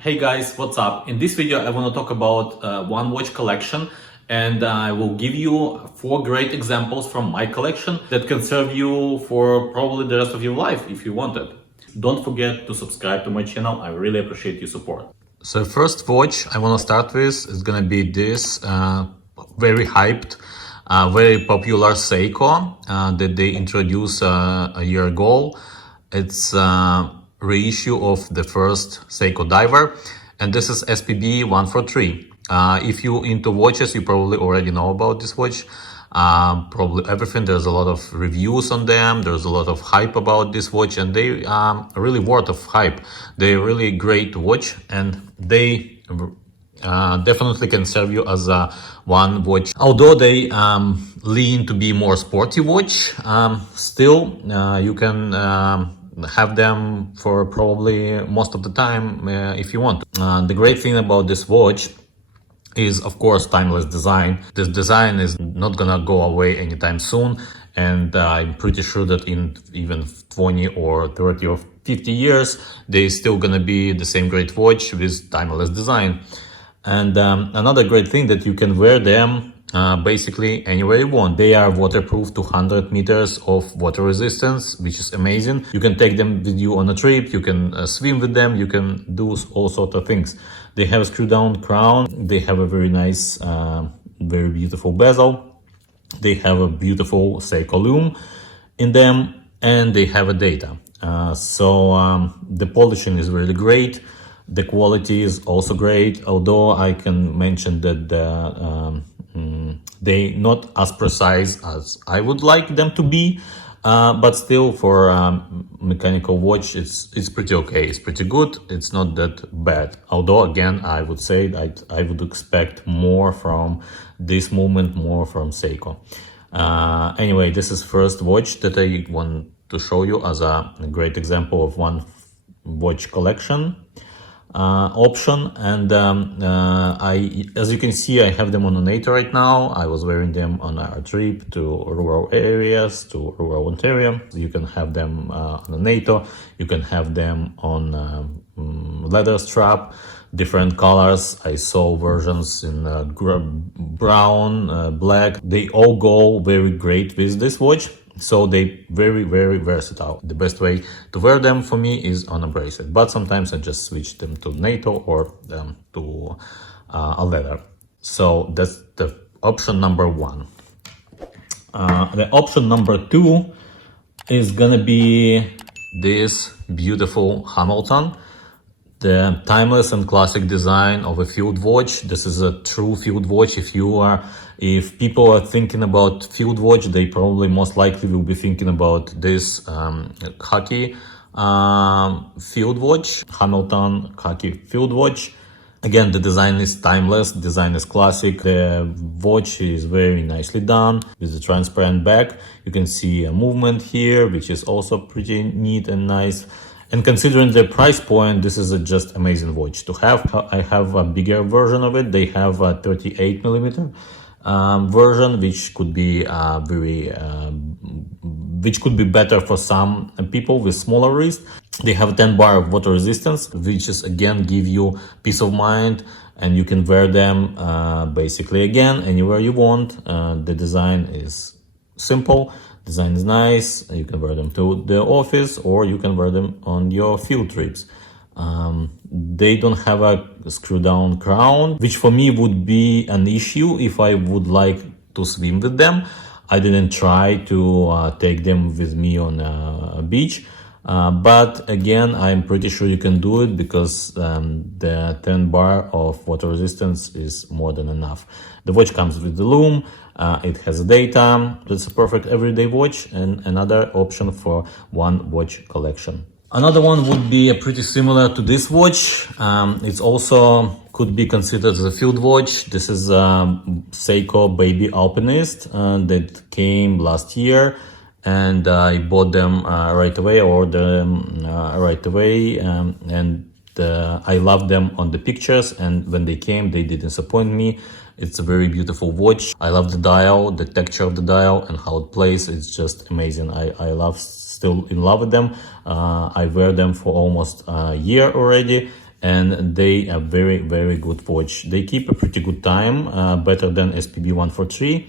Hey guys, what's up? In this video I want to talk about one watch collection, and I will give you 4 great examples from my collection that can serve you for probably the rest of your life if you want it. Don't forget to subscribe to my channel, I really appreciate your support. So first watch I want to start with is gonna be this very hyped, very popular Seiko that they introduced a year ago. It's reissue of the first Seiko diver, and this is SB143. If you're into watches, you probably already know about this watch. Probably everything. There's a lot of reviews on them. There's a lot of hype about this watch, and they are really worth of hype. They're really great watch, and they definitely can serve you as a one watch. Although they lean to be more sporty watch, still you can have them for probably most of the time if you want. The great thing about this watch is, of course, timeless design. This design is not gonna go away anytime soon, and I'm pretty sure that in even 20 or 30 or 50 years, they're still gonna be the same great watch with timeless design. And another great thing that you can wear them basically anywhere you want. They are waterproof to 100 meters of water resistance, which is amazing. You can take them with you on a trip, you can swim with them, you can do all sorts of things. They have a screw down crown, they have a very nice, very beautiful bezel, they have a beautiful Seiko loom in them, and they have a data. The polishing is really great. The quality is also great, although I can mention that they not as precise as I would like them to be, but still for mechanical watch, it's pretty okay. It's pretty good. It's not that bad. Although again, I would say that I would expect more from this movement, more from Seiko. Anyway, this is first watch that I want to show you as a great example of one watch collection option, and as you can see, I have them on a NATO right now. I was wearing them on a trip to rural areas, to rural Ontario. You can have them on a NATO, you can have them on leather strap, different colors. I saw versions in brown, black. They all go very great with this watch. So they very versatile. The best way to wear them for me is on a bracelet, but sometimes I just switch them to NATO or to a leather. So that's the option number 1. The option number 2 is gonna be this beautiful Hamilton, the timeless and classic design of a field watch. This is a true field watch. If people are thinking about field watch, they probably most likely will be thinking about this Khaki field watch, Hamilton Khaki field watch. Again, the design is timeless, design is classic. The watch is very nicely done with the transparent back. You can see a movement here, which is also pretty neat and nice. And considering the price point, this is a just amazing watch to have. I have a bigger version of it. They have a 38 millimeter version, which could be which could be better for some people with smaller wrist. They have 10 bar of water resistance, which is again give you peace of mind, and you can wear them basically again anywhere you want. The design is simple. Design is nice. You can wear them to the office, or you can wear them on your field trips. They don't have a screw down crown, which for me would be an issue if I would like to swim with them. I didn't try to take them with me on a beach, but again, I'm pretty sure you can do it because the 10 bar of water resistance is more than enough. The watch comes with the loom. It has data. It's a perfect everyday watch, and another option for one watch collection. Another one would be pretty similar to this watch. It's also could be considered as a field watch. This is Seiko Baby Alpinist that came last year, and I bought them right away, ordered them right away, and I loved them on the pictures, and when they came, they didn't disappoint me. It's a very beautiful watch. I love the dial, the texture of the dial, and how it plays. It's just amazing. I love, still in love with them. I wear them for almost a year already, and they are very, very good watch. They keep a pretty good time, better than SPB143.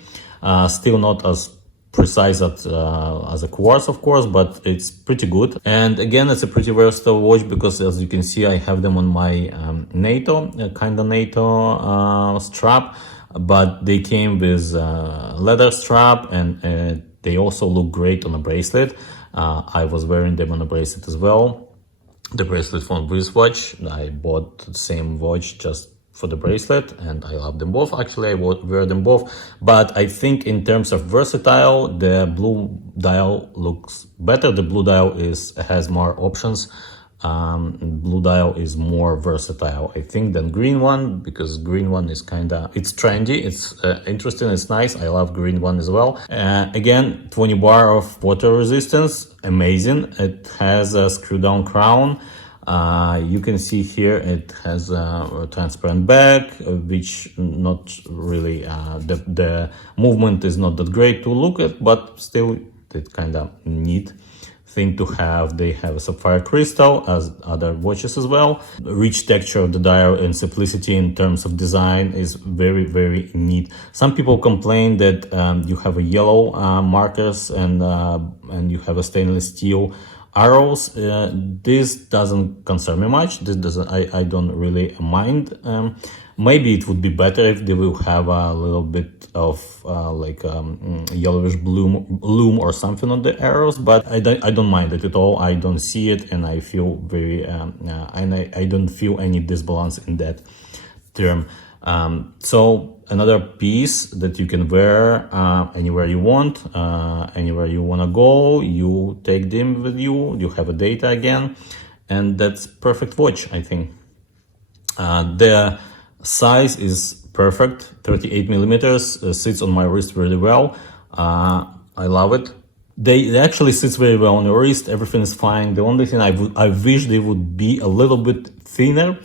Still not as precise as a Quartz, of course, but it's pretty good. And again, it's a pretty versatile watch because, as you can see, I have them on my NATO, kind of NATO strap, but they came with leather strap, and they also look great on a bracelet. I was wearing them on a bracelet as well. The bracelet from this watch, I bought the same watch just for the bracelet, and I love them both. Actually, I wear them both, but I think in terms of versatile, the blue dial looks better. The blue dial has more options. Blue dial is more versatile, I think, than green one, because green one is it's trendy, it's interesting, it's nice. I love green one as well. Again, 20 bar of water resistance, amazing. It has a screw down crown. You can see here it has a transparent back, which not really, the movement is not that great to look at, but still it's kind of neat thing to have. They have a sapphire crystal as other watches as well. Rich texture of the dial and simplicity in terms of design is very, very neat. Some people complain that you have a yellow markers and you have a stainless steel arrows. This doesn't concern me much. This doesn't, I don't really mind. Maybe it would be better if they will have a little bit of yellowish loom or something on the arrows, but I don't mind it at all. I don't see it, and I feel very and I don't feel any disbalance in that term. So another piece that you can wear anywhere you want, anywhere you want to go. You take them with you, you have a data again, and that's perfect watch, I think. The size is perfect, 38 millimeters, sits on my wrist really well. I love it. It actually sits very well on your wrist, everything is fine. The only thing I wish they would be a little bit thinner,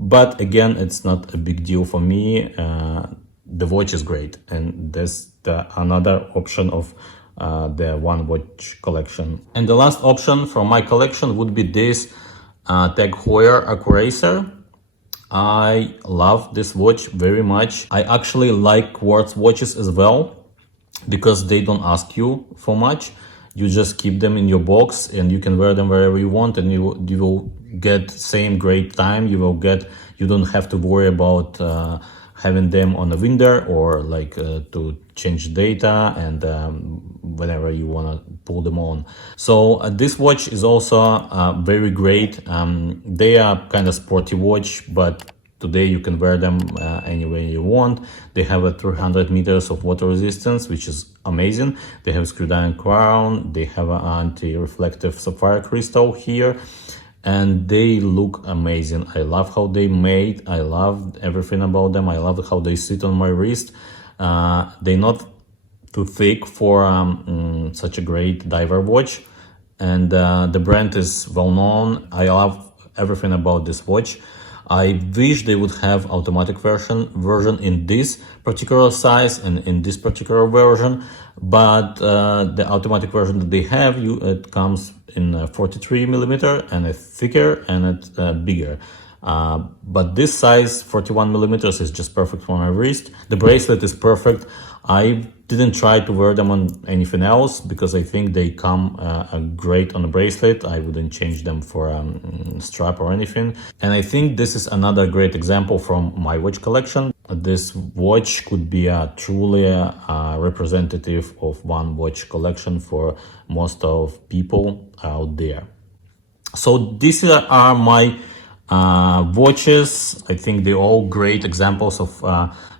but again, it's not a big deal for me. The watch is great, and that's another option of the one watch collection. And the last option from my collection would be this Tag Heuer Aquaracer. I love this watch very much. I actually like Quartz watches as well, because they don't ask you for much. You just keep them in your box and you can wear them wherever you want, and you will get same great time. You don't have to worry about having them on a window or to change data and whenever you want to pull them on. So this watch is also very great. They are kind of sporty watch, but today you can wear them anywhere you want. They have a 300 meters of water resistance, which is amazing. They have screw down crown. They have an anti-reflective sapphire crystal here, and they look amazing. I love how they made. I love everything about them. I love how they sit on my wrist. They're not too thick for such a great diver watch, and the brand is well known. I love everything about this watch. I wish they would have automatic version in this particular size and in this particular version, but the automatic version that they have, it comes in 43 millimeter, and it's thicker and it's bigger. But this size, 41 millimeters, is just perfect for my wrist. The bracelet is perfect. I didn't try to wear them on anything else because I think they come great on a bracelet. I wouldn't change them for a strap or anything. And I think this is another great example from my watch collection. This watch could be truly representative of one watch collection for most of people out there. So these are my watches. I think they're all great examples of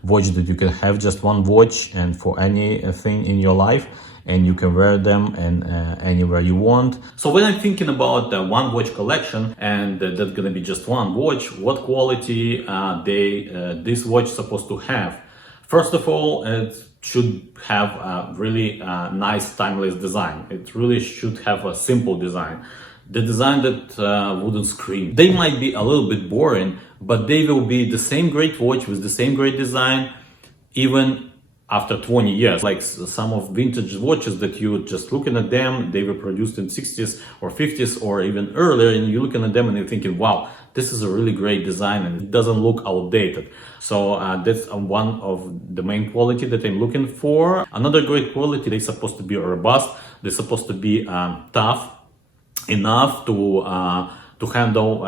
watch that you can have just one watch and for anything in your life, and you can wear them and anywhere you want. So when I'm thinking about the one watch collection, and that's gonna be just one watch, what quality this watch supposed to have? First of all, it should have a really nice timeless design. It really should have a simple design. The design that wouldn't scream. They might be a little bit boring, but they will be the same great watch with the same great design, even after 20 years. Like some of vintage watches that you just looking at them, they were produced in 60s or 50s or even earlier, and you're looking at them and you're thinking, wow, this is a really great design and it doesn't look outdated. So that's one of the main quality that I'm looking for. Another great quality, they're supposed to be robust, they're supposed to be tough enough to handle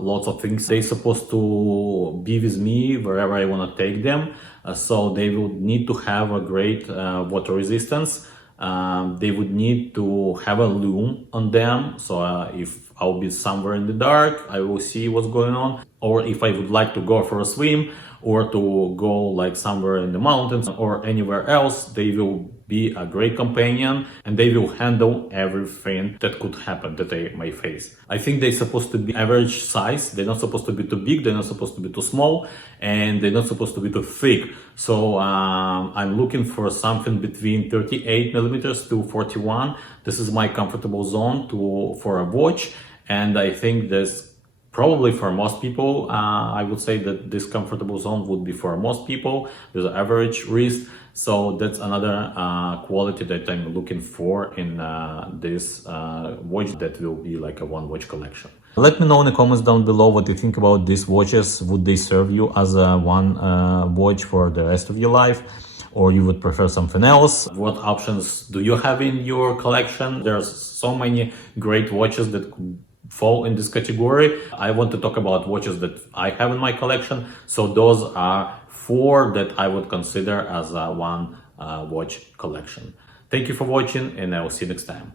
lots of things. They're supposed to be with me wherever I want to take them. So they would need to have a great water resistance. They would need to have a lume on them. So if I'll be somewhere in the dark, I will see what's going on. Or if I would like to go for a swim or to go like somewhere in the mountains or anywhere else, they will be a great companion and they will handle everything that could happen that I may face. I think they're supposed to be average size. They're not supposed to be too big, they're not supposed to be too small, and they're not supposed to be too thick. So I'm looking for something between 38 millimeters to 41. This is my comfortable zone for a watch, and I think this probably for most people, I would say that this comfortable zone would be for most people with an average wrist. So that's another quality that I'm looking for in this watch that will be like a one watch collection. Let me know in the comments down below what you think about these watches. Would they serve you as a one watch for the rest of your life? Or you would prefer something else? What options do you have in your collection? There's so many great watches that fall in this category. I want to talk about watches that I have in my collection. So those are 4 that I would consider as a one watch collection. Thank you for watching, and I will see you next time.